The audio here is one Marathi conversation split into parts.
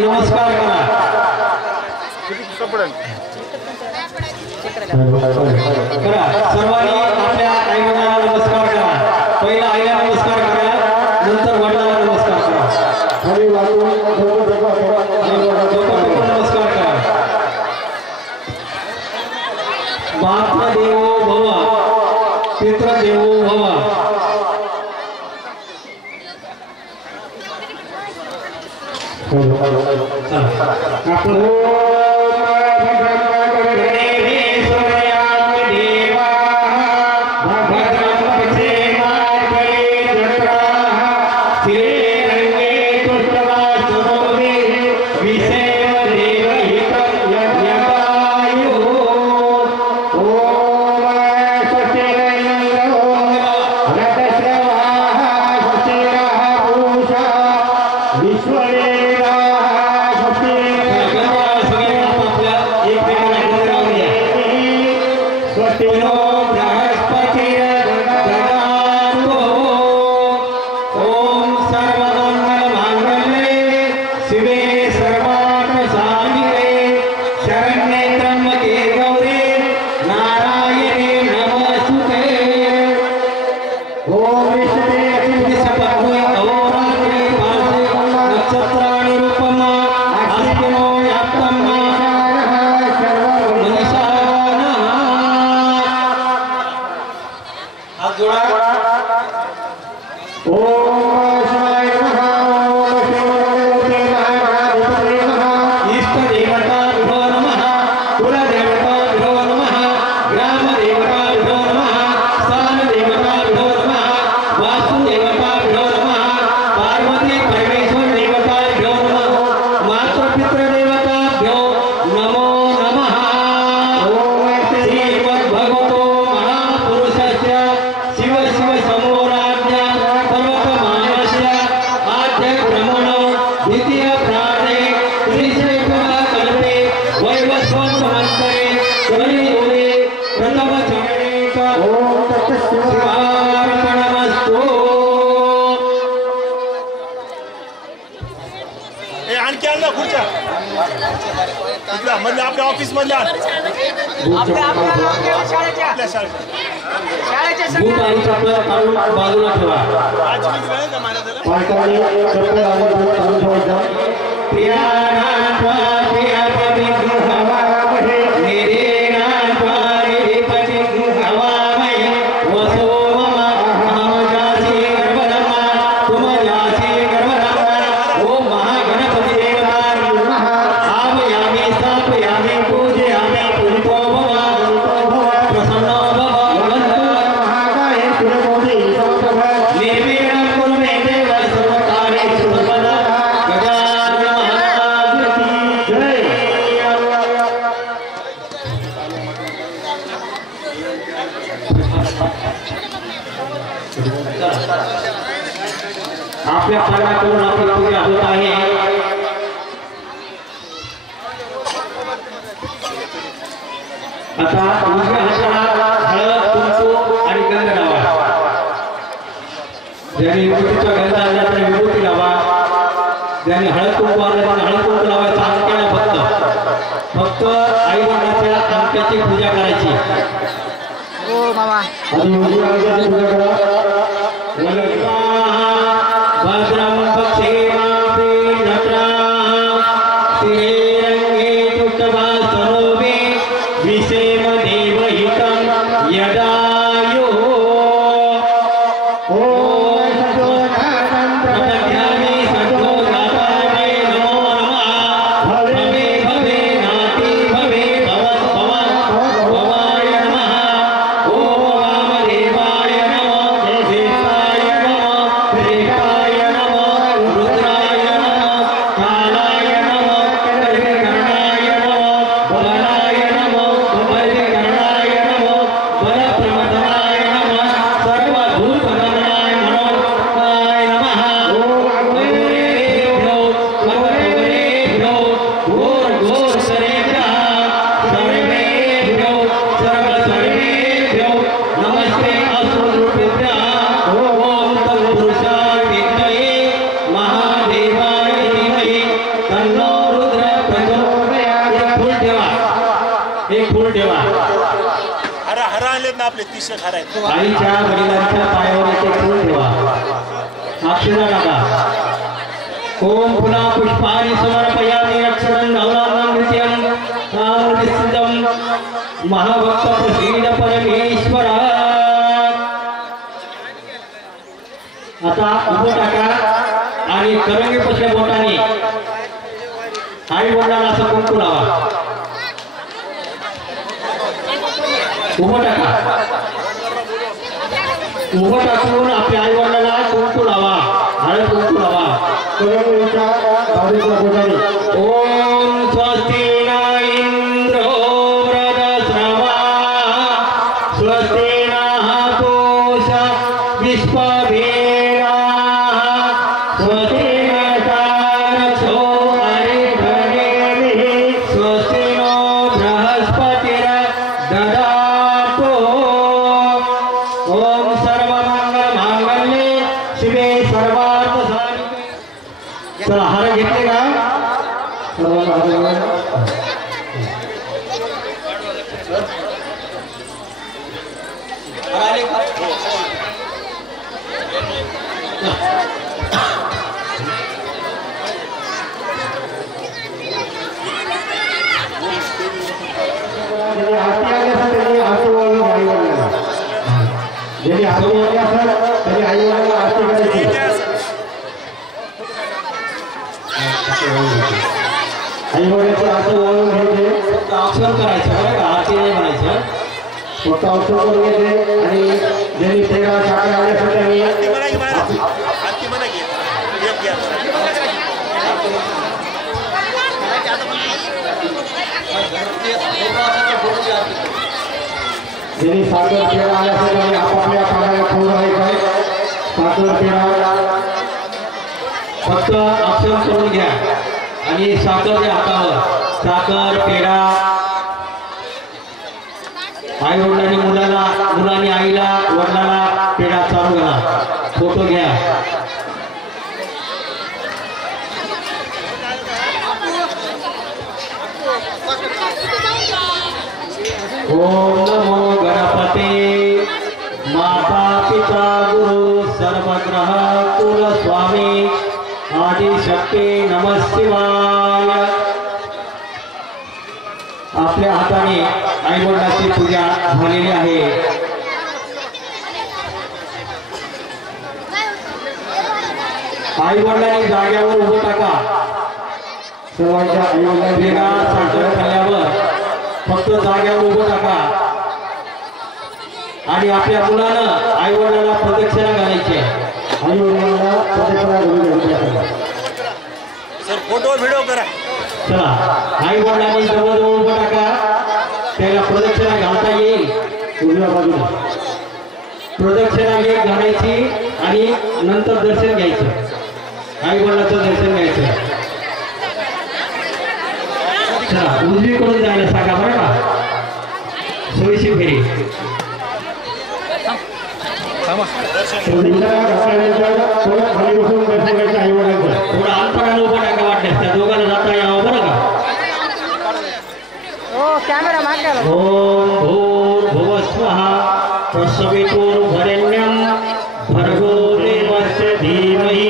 नमस्कार करा। करा सर्वांनी आपल्या आईवडिलांना नमस्कार करा। पहिला आईला नमस्कार करा, नंतर वडिलांना नमस्कार करा। नमस्कार करा। मातृदेवो भव, पितृदेवो भव। आपण आपल्या ऑफिस मधल्या बाजूला ठेवा। आपल्या पालकाकडून आपली पूजा होत आहे। आता उजव्या हाताला हळद, कुंकू आणि गंध लावा। ज्यांनी विभूतीचा गंध आणला त्याने विभूती लावा। ज्यांनी हळद कुंकू आणला त्याने हळद कुंकू लावायचा। अंगठ्याला फक्त आई वडिलांच्या अंगठ्याची पूजा करायची। ओ मामा भद्रं पक्षेमापि नत्राः श्रीरङ्गे तुष्टवासनोऽपि विषेम देवहितं यदायुः। भवे भवे नाति भवे भवाय नमः। ॐ वामदेवाय नमः। फूल ठेवा. हरा आलेत ना आपले 30 हरा आहेत. आईच्या वडिलांच्या पायावर एक फूल ठेवा. अक्षरा नका. ओम फुला पुष्पाणि समर्पयामि अक्षरं नवनामं नृत्यं नामनिसिद्धं महाभक्त प्रसीद परमेश्वर. आता उभं टाका आणि करंगी पसल्या बोटाने आई वडिलांना असं कुंकू लावा. उभं टाका. उभं टाकून आपल्या आई वडिलांना कुंकू लावा. हळद कुंकू लावा. करंगीच्या बाजूच्या बोटाने ओम स्वस्ति न इंद्रो वृधस्रवा स्वस्ति नः पूषा विश्ववेदाः स्वस्ति नक्षो हरिधनेमिः स्वस्ति नो बृहस्पतिर्दधातु. ओम सर्वमंगलमांगल्ये शिवे सर्वार्थसाधिके. चला हार घेतले का सर्वांना? आले का? ज्यांनी हाती आले असेल त्यांनी आई वडिलांना आरती करायची. आई वडिलांची आरती ओळून घ्यायचे. अक्षर करायचं बरं का? आरती नाही म्हणायचं. फक्त अक्षर करून घ्यायचे आणि ज्यांनी तेरा शाळा आले असेल त्यांनी आरती म्हणा की आरती म्हणा की एक घ्या. ज्यांनी साखर पेढा आले असेल त्यांनी आपापल्या पाण्याला खाऊ राहायचं आहे. साखर पेढा फक्त अक्षर करून घ्या आणि साखर द्या हातावर. साखर पेढा आई वडिलांनी मुलांनी आईला वडिलांना पेढा चालू घाला. फोटो घ्या. ओम नमो गणपते माता पिता गुरु सर्वग्रह कुल स्वामी आदिशक्ती नमः शिवाय. आपल्या हाताने आई वडिलांची पूजा झालेली आहे. आई वडिलांनी जाग्यावर उभं टाका. सर्वांच्या आई वडिलांनी पेढा साखर खाल्ल्यावर फक्त जाग्यावर उभं टाका आणि आपल्या मुलानं आई वडिलांना प्रदक्षिणा घालायची. आई वडिलांना प्रदक्षिणा घालून सर फोटो व्हिडिओ करा. चला आई वडिलांनी जवळजवळ उभं टाका. त्याला प्रदक्षिणा घालता येईल. उजव्या बाजूला प्रदक्षिणा एक घालायची आणि नंतर दर्शन घ्यायचं. आई वडिलांचं दर्शन घ्यायचं. चला उजवीकडून जायला सांगा बरं का? सोयीची फेरी. थोडं खाली बसून दर्शन घ्यायचं आई वडिलांचं. थोडं अंतरानं उभं टाका वाटल्यास त्या दोघांना जाता यावं बरं का? ओ कॅमेरा मागे. ओम भूर्भुवस्वः तत्सवितुर्वरेण्यं भर्गो देवस्य धीमहि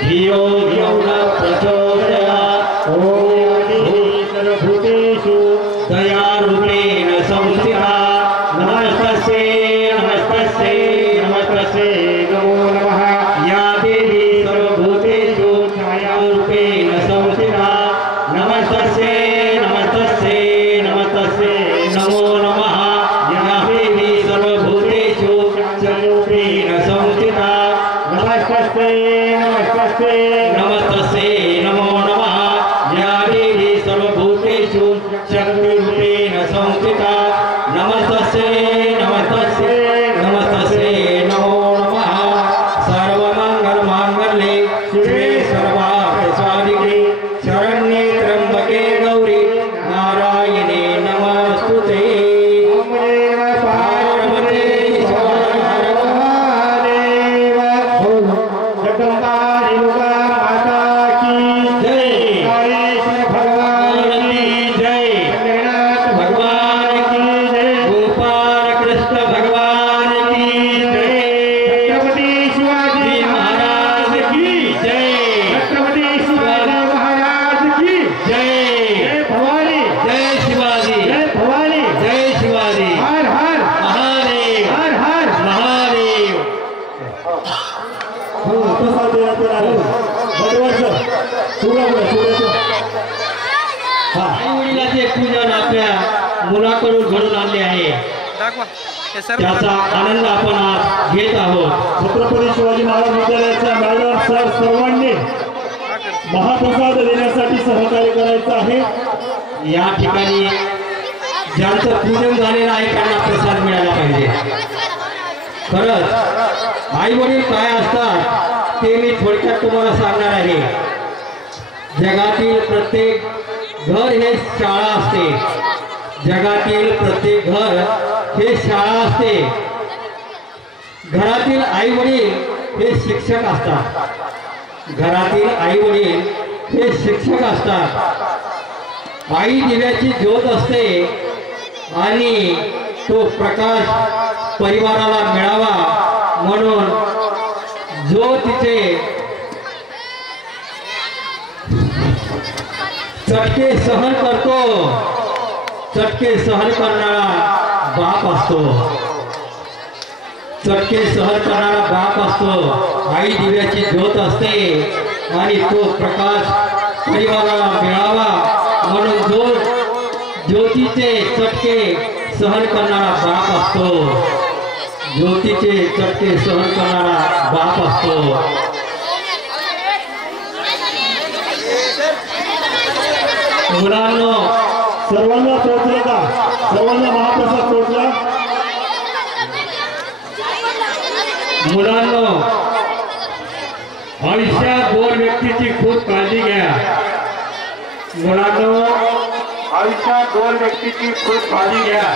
धियो यो न प्रचोदयात्. ओम सर्वभूतेषु दयारूपेण संस्थिता नमस्तस्यै नमस्तस्यै नमस्तस्यै नमो नमः. या देवी सर्वभूतेषु छायारूपेण संस्थिता नमस्तस्यै नमस्तस्यै नमस्तस्यै नमो नमः. या देवी सर्वभूतेषु छायारूपेण संस्थिता नमस्तस्यै नमस्तस्यै नमस्तस्यै नमो नमः. या आई वडिलाचे पूजन आपल्या मुलाकडून घडून आणले आहे, दाखवा हे सर त्याचा आनंद आपण आज घेत आहोत. छत्रपती शिवाजी महाराज विद्यालयाच्या मॅडम सर सर्वांनी महाप्रसाद देण्यासाठी सहकार्य करायचं आहे. या ठिकाणी ज्यांचं पूजन झालेलं आहे त्यांना प्रसाद मिळाला पाहिजे. खरंच आई वडील काय असतात ते मी थोडक्यात तुम्हाला सांगणार आहे. जगातील प्रत्येक घर हे शाळा असते, जगातील प्रत्येक घर हे शाळा असते. घरातील आई वडील हे शिक्षक असतात, घरातील आई वडील हे शिक्षक असतात. आई दिव्याची ज्योत असते आणि तो प्रकाश परिवाराला मिळावा म्हणून जो तिचे चटके सहन करतो, चटके सहन करणारा बाप असतो, चटके सहन करणारा बाप असतो. आई दिव्याची ज्योत असते आणि तो प्रकाश परिवाराला मिळावा म्हणून जो ज्योतीचे चटके सहन करणारा बाप असतो, ज्योतीचे चटके सहन करणारा बाप असतो. मुलांनो, सर्वांना पोहोचलं का? सर्वांना महाप्रसाद पोहोचला? मुलांनो, आयुष्यात गोर व्यक्तीची खूप काळजी घ्या. मुलांनो, आयुष्यात गोर व्यक्तीची खूप काळजी घ्या.